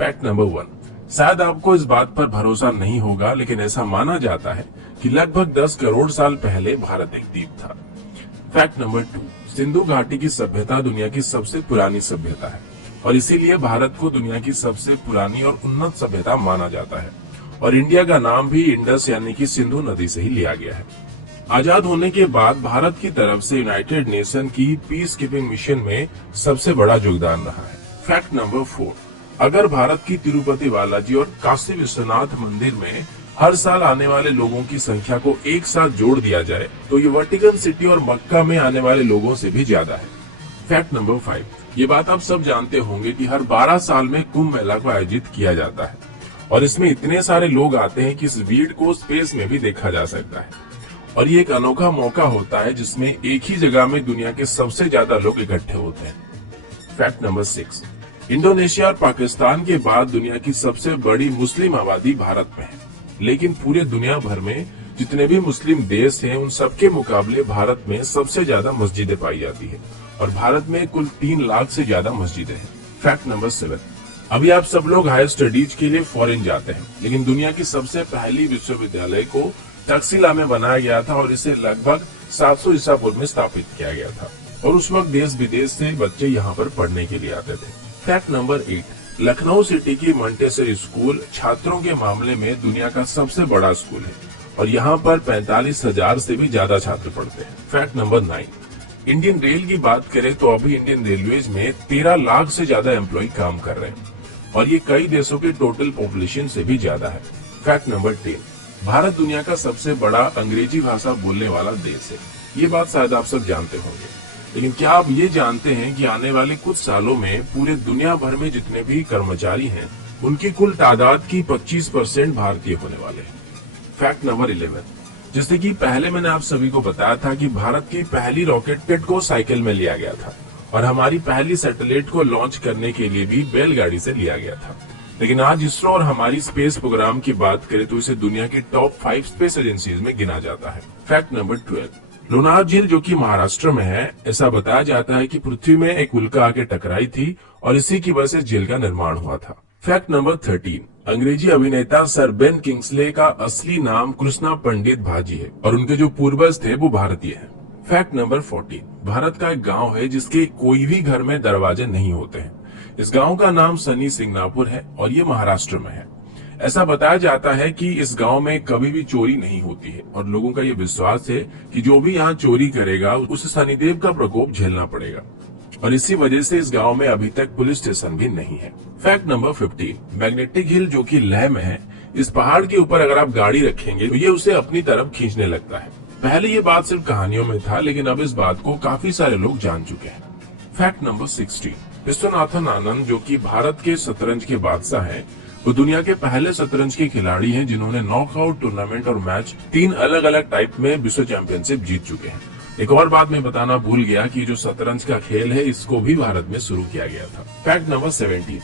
Fact number 1, शायद आपको इस बात पर भरोसा नहीं होगा, लेकिन ऐसा माना जाता है कि लगभग 10 करोड़ साल पहले भारत एक द्वीप था। फैक्ट नंबर 2, सिंधु घाटी की सभ्यता दुनिया की सबसे पुरानी सभ्यता है और इसीलिए भारत को दुनिया की सबसे पुरानी और उन्नत सभ्यता माना जाता है और इंडिया का नाम भी इंडस यानी कि सिंधु नदी से ही लिया गया है। आजाद होने के बाद भारत की तरफ से यूनाइटेड नेशन की पीस कीपिंग मिशन में सबसे बड़ा योगदान रहा है। फैक्ट नंबर 4, अगर भारत की तिरुपति बालाजी और काशी विश्वनाथ मंदिर में हर साल आने वाले लोगों की संख्या को एक साथ जोड़ दिया जाए तो ये वेटिकन सिटी और मक्का में आने वाले लोगों से भी ज्यादा है। फैक्ट नंबर 5, ये बात आप सब जानते होंगे कि हर 12 साल में कुंभ मेला को आयोजित किया जाता है और इसमें इतने सारे लोग आते हैं कि इस भीड़ को स्पेस में भी देखा जा सकता है और ये एक अनोखा मौका होता है जिसमें एक ही जगह में दुनिया के सबसे ज्यादा लोग इकट्ठे होते हैं। फैक्ट नंबर 6, इंडोनेशिया और पाकिस्तान के बाद दुनिया की सबसे बड़ी मुस्लिम आबादी भारत में है, लेकिन पूरे दुनिया भर में जितने भी मुस्लिम देश हैं उन सबके मुकाबले भारत में सबसे ज्यादा मस्जिदें पाई जाती है और भारत में कुल 3 लाख से ज्यादा मस्जिदें हैं। फैक्ट नंबर 7, अभी आप सब लोग हायर स्टडीज के लिए फॉरेन जाते हैं, लेकिन दुनिया की सबसे पहली विश्वविद्यालय को तक्षशिला में बनाया गया था और इसे लगभग 700 ईसा पूर्व में स्थापित किया गया था और उस वक्त देश विदेश से बच्चे यहाँ पर पढ़ने के लिए आते थे। फैक्ट नंबर 8, लखनऊ सिटी की मोंटेसरी स्कूल छात्रों के मामले में दुनिया का सबसे बड़ा स्कूल है और यहाँ पर 45,000 से भी ज्यादा छात्र पढ़ते हैं। फैक्ट नंबर 9, इंडियन रेल की बात करें तो अभी इंडियन रेलवेज में 13 लाख से ज्यादा एम्प्लॉय काम कर रहे हैं और ये कई देशों के टोटल पॉपुलेशन से भी ज्यादा है। फैक्ट नंबर 10, भारत दुनिया का सबसे बड़ा अंग्रेजी भाषा बोलने वाला देश है। ये बात शायद आप सब जानते होंगे, लेकिन क्या आप ये जानते हैं कि आने वाले कुछ सालों में पूरे दुनिया भर में जितने भी कर्मचारी हैं उनकी कुल तादाद की 25% भारतीय होने वाले हैं। फैक्ट नंबर 11, जैसे कि पहले मैंने आप सभी को बताया था कि भारत की पहली रॉकेट को साइकिल में लिया गया था और हमारी पहली सैटेलाइट को लॉन्च करने के लिए भी बैलगाड़ी से लिया गया था, लेकिन आज इसरो और हमारी स्पेस प्रोग्राम की बात करें तो इसे दुनिया की टॉप 5 स्पेस एजेंसीज में गिना जाता है। फैक्ट नंबर 12, लोनार झील जो कि महाराष्ट्र में है, ऐसा बताया जाता है कि पृथ्वी में एक उल्का आके टकराई थी और इसी की वजह से झील का निर्माण हुआ था। फैक्ट नंबर 13, अंग्रेजी अभिनेता सर बेन किंग्सले का असली नाम कृष्णा पंडित भाजी है और उनके जो पूर्वज थे वो भारतीय हैं। फैक्ट नंबर 14, भारत का एक गांव है जिसके कोई भी घर में दरवाजे नहीं होते हैं। इस गांव का नाम सनी सिंगापुर है और ये महाराष्ट्र में है। ऐसा बताया जाता है कि इस गांव में कभी भी चोरी नहीं होती है और लोगों का ये विश्वास है कि जो भी यहाँ चोरी करेगा उसे शनिदेव का प्रकोप झेलना पड़ेगा और इसी वजह से इस गांव में अभी तक पुलिस स्टेशन भी नहीं है। फैक्ट नंबर 15, मैग्नेटिक हिल जो कि लेह में है, इस पहाड़ के ऊपर अगर आप गाड़ी रखेंगे तो ये उसे अपनी तरफ खींचने लगता है। पहले ये बात सिर्फ कहानियों में था, लेकिन अब इस बात को काफी सारे लोग जान चुके हैं। फैक्ट नंबर 16, विश्वनाथन आनंद जो कि भारत के शतरंज के बादशाह हैं, वो दुनिया के पहले शतरंज के खिलाड़ी हैं जिन्होंने नॉकआउट टूर्नामेंट और मैच 3 अलग अलग टाइप में विश्व चैंपियनशिप जीत चुके हैं। एक और बात मैं बताना भूल गया कि जो शतरंज का खेल है इसको भी भारत में शुरू किया गया था। फैक्ट नंबर 17,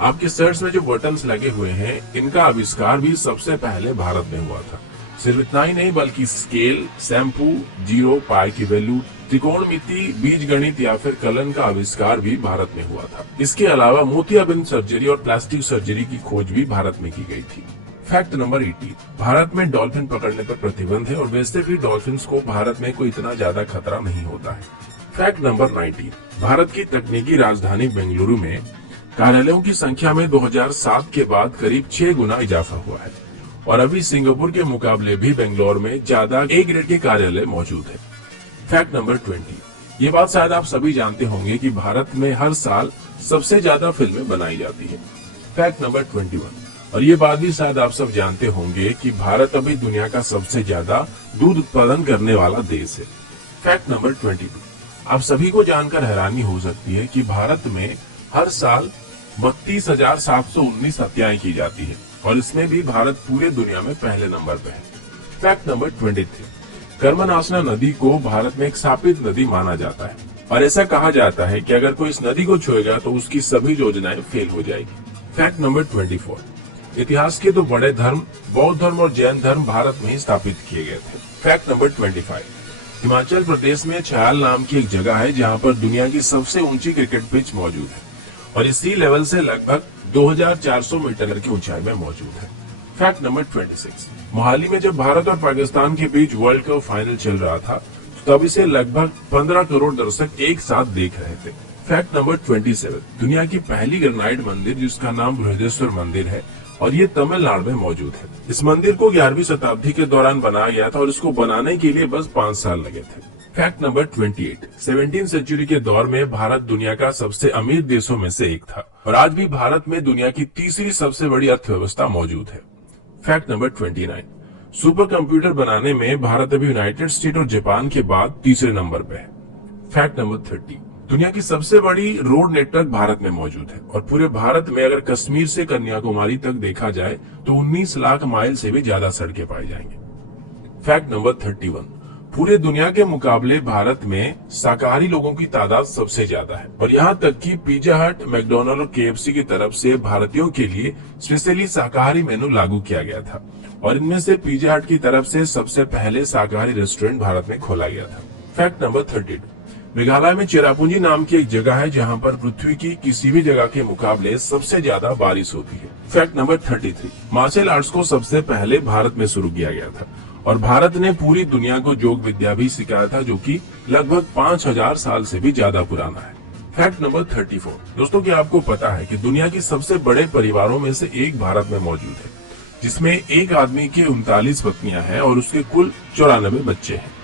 आपके शर्ट्स में जो बटन्स लगे हुए हैं इनका आविष्कार भी सबसे पहले भारत में हुआ था। सिर्फ इतना ही नहीं बल्कि स्केल, शैम्पू, जीरो, पाई की वैल्यू, त्रिकोणमिति, बीज गणित या फिर कलन का आविष्कार भी भारत में हुआ था। इसके अलावा मोतियाबिंद सर्जरी और प्लास्टिक सर्जरी की खोज भी भारत में की गई थी। फैक्ट नंबर 18, भारत में डॉल्फिन पकड़ने पर प्रतिबंध है और वैसे भी डॉल्फिन्स को भारत में कोई इतना ज्यादा खतरा नहीं होता है। फैक्ट नंबर 19, भारत की तकनीकी राजधानी बेंगलुरु में कार्यालयों की संख्या में 2007 के बाद करीब 6 गुना इजाफा हुआ है और अभी सिंगापुर के मुकाबले भी बेंगलोर में ज्यादा ए ग्रेड के कार्यालय मौजूद है। फैक्ट नंबर 20, ये बात शायद आप सभी जानते होंगे कि भारत में हर साल सबसे ज्यादा फिल्में बनाई जाती है। फैक्ट नंबर 21, और ये बात भी शायद आप सब जानते होंगे कि भारत अभी दुनिया का सबसे ज्यादा दूध उत्पादन करने वाला देश है। फैक्ट नंबर 22, आप सभी को जानकर हैरानी हो सकती है कि भारत में हर साल 32,719 हत्याएं की जाती है और इसमें भी भारत पूरे दुनिया में पहले नंबर पे है। फैक्ट नंबर 23, कर्मनाशना नदी को भारत में एक शापित नदी माना जाता है और ऐसा कहा जाता है कि अगर कोई इस नदी को छुएगा तो उसकी सभी योजनाएं फेल हो जाएगी। फैक्ट नंबर 24, इतिहास के 2 बड़े धर्म बौद्ध धर्म और जैन धर्म भारत में ही स्थापित किए गए थे। फैक्ट नंबर 25, हिमाचल प्रदेश में छयाल नाम की एक जगह है जहां पर दुनिया की सबसे ऊंची क्रिकेट पिच मौजूद है और ये सी लेवल से लगभग 2400 मीटर की ऊंचाई में मौजूद है। फैक्ट नंबर 26, मोहाली में जब भारत और पाकिस्तान के बीच वर्ल्ड कप फाइनल चल रहा था तब इसे लगभग 15 करोड़ दर्शक एक साथ देख रहे थे। फैक्ट नंबर 27, दुनिया की पहली ग्रेनाइट मंदिर जिसका नाम बृहदेश्वर मंदिर है और ये तमिलनाडु में मौजूद है। इस मंदिर को 11वीं शताब्दी के दौरान बनाया गया था और इसको बनाने के लिए बस 5 साल लगे थे। फैक्ट नंबर 28, 17वीं सेंचुरी के दौर में भारत दुनिया का सबसे अमीर देशों में से एक था और आज भी भारत में दुनिया की तीसरी सबसे बड़ी अर्थव्यवस्था मौजूद है। फैक्ट नंबर 29, सुपर कंप्यूटर बनाने में भारत अभी यूनाइटेड स्टेट और जापान के बाद तीसरे नंबर पे है। फैक्ट नंबर 30, दुनिया की सबसे बड़ी रोड नेटवर्क भारत में मौजूद है और पूरे भारत में अगर कश्मीर से कन्याकुमारी तक देखा जाए तो 19 लाख माइल से भी ज्यादा सड़कें पाई जाएंगी। फैक्ट नंबर 31, पूरे दुनिया के मुकाबले भारत में शाकाहारी लोगों की तादाद सबसे ज्यादा है और यहाँ तक कि पिज्जा हट, मैकडोनल्ड और KFC की तरफ से भारतीयों के लिए स्पेशली शाकाहारी मेनू लागू किया गया था और इनमें से पिज्जा हट की तरफ से सबसे पहले शाकाहारी रेस्टोरेंट भारत में खोला गया था। फैक्ट नंबर 32, मेघालय में चेरापूंजी नाम की एक जगह है जहां पर पृथ्वी की किसी भी जगह के मुकाबले सबसे ज्यादा बारिश होती है। फैक्ट नंबर 33, मार्शल आर्ट्स को सबसे पहले भारत में शुरू किया गया था और भारत ने पूरी दुनिया को योग विद्या भी सिखाया था जो कि लगभग 5000 साल से भी ज्यादा पुराना है। फैक्ट नंबर 34, दोस्तों क्या आपको पता है कि दुनिया की सबसे बड़े परिवारों में से एक भारत में मौजूद है जिसमें एक आदमी की 39 पत्नियां हैं और उसके कुल 94 बच्चे हैं।